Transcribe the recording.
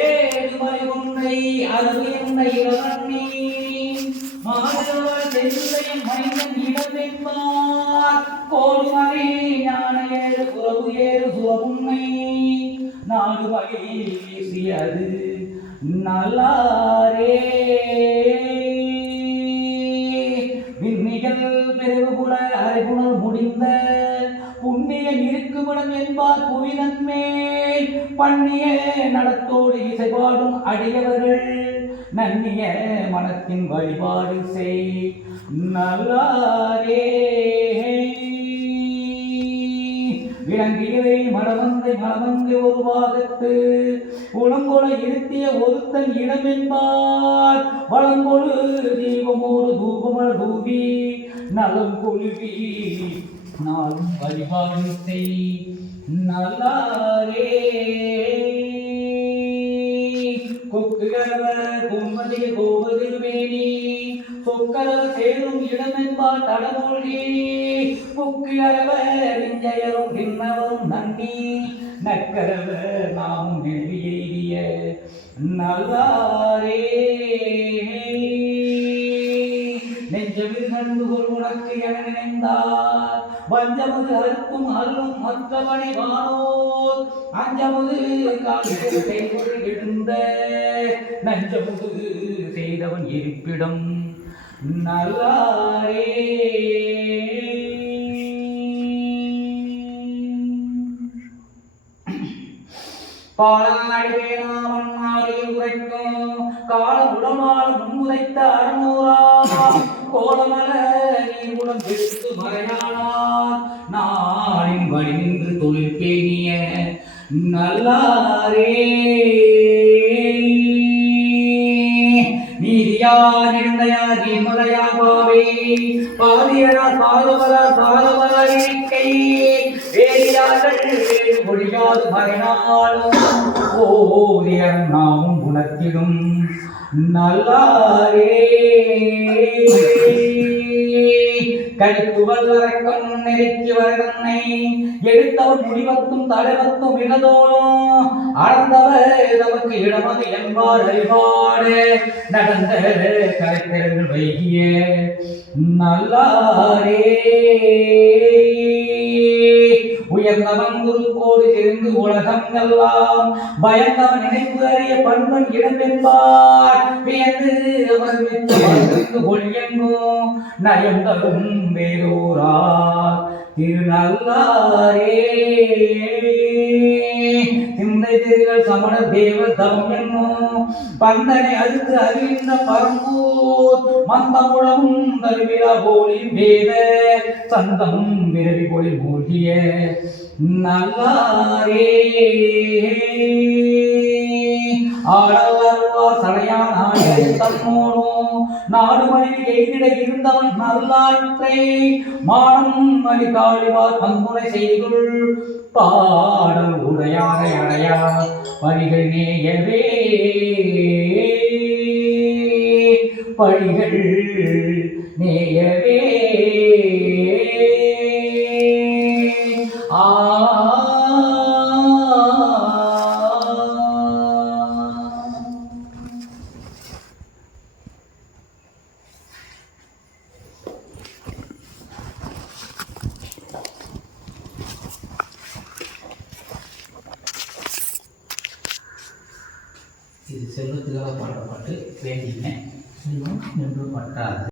ஏழுமலை உன்னை அருள் என்னை இளவண்ணி மாதவர் செல்லையும் மனிதன் இடமென்பார் கோடுமலை ஞான ஏறு புறவு ஏறு சுவமுன்னை நாடு வகை பெருகுணர் அறிகுணர் முடிந்த புண்ணிய இருக்குமிடம் என்பார் புவிதன் பண்ணிய நடத்தோடு இசைபாடும் அடியவர்கள் நன்னிய மனத்தின் வழிபாடு செய். நல்லாரே. விளங்கியதை மடமந்தை மடமந்தை ஒரு பாகத்து உளங்கொல இருத்திய ஒருத்தன் இடம் என்பார். வளங்கொழு தீபமோடு தூபமல தூவி நலம் கொழுவி நாளும் வழிபாடு நல்லாரே. கொக்குகரவ கும்மதி கோபதிருமேனி சொக்கரவ சேரும் இடமென்பால் தடமூழ்கி புக்கியரவ விஞ்சயரும் பின்னவரும் நன்னி. நக்கரவ நாமும் நெல்வி நல்லாரே. நெஞ்சமில் நடந்து ஒரு உனக்கு என நினைந்தார் வஞ்சமது அறுக்கும் அருளும் மற்றவனை வானோர். அஞ்சமுது காலத்தில் கைகொள் எழுந்த நஞ்சமுது செய்தவன் இருப்பிடம் நல்லாரே. பாலம் அடிவேனாவன் மாறியில் உரைக்கும் காலம் உடமால் முன்முதைத்த அருணூரா கோலமல நீங்குடம் எடுத்து மறையானார். நாளின் வழி நின்று தொழில் பேணிய நல்லாரே. நீதியார் நிர்ணயார் நிர்மலையார் பாவே பாதியரார் பாதவரார் பாதவரார் இருக்கை வேதியார்கள் ஓதியர் நாமும் குணத்திடும் நல்லாரே கழிப்பு வல்லரக்கம் நெருக்கி வரதன்னை எடுத்தவன் முடிவத்தும் தலைவத்தும் வினதோடும் அளந்தவர் நமக்கு இடமது என்பார் அறிவாடு நடந்த கரைத்திரங்கள் வைகிய நல்லாரே உயர்ந்தவன் குருக்கோடு இருந்து உலகம் எல்லாம் பயந்தவன் நினைப்பு அறிய பண்பன் இடம் என்பார் வியந்து திருநல்லாரே சிந்தை சமண தேவ தவம் என்னும் பந்தனை அழுத்து அறிந்த பரம்பூர் மந்தமுழவும் தருவிழா போலி வேத சந்தம் விரவி போலி மூழ்கிய நல்லாரே. ஆடவருவார் சடையானாய தன்னோடும் நாடு மணியில் எய்திட இருந்தவன் நல்லாற்றை மானம் மணி காழிவார் பந்துரை செய்துள் பாடல் உடையாரை அடையா பணிகள் நேயவே. பணிகள் நேயவே. இது செல்வத்துக்காக பாடப்பட்டு வேண்டிங்க செல்வம் என்று பற்றாது